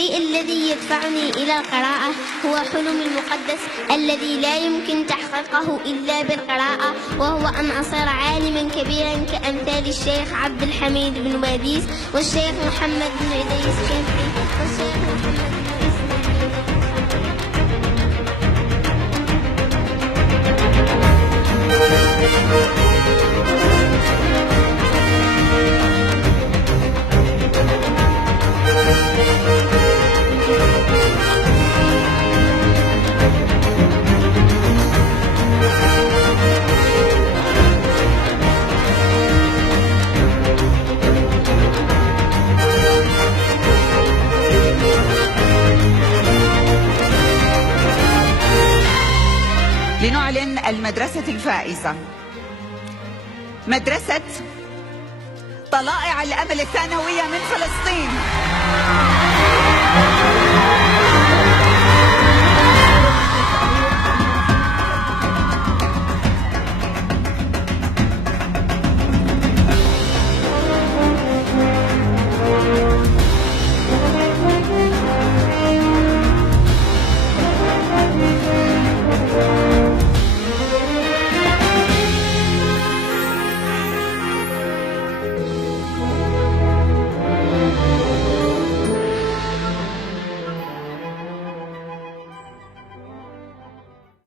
الشيء الذي يدفعني إلى القراءة هو حلمي المقدس الذي لا يمكن تحقيقه إلا بالقراءة، وهو أن أصير عالما كبيرا كأمثال الشيخ عبد الحميد بن باديس والشيخ محمد بن إدريس الشافعي والشيخ محمد بن لنعلن المدرسة الفائزة، مدرسة طلائع الأمل الثانوية من فلسطين.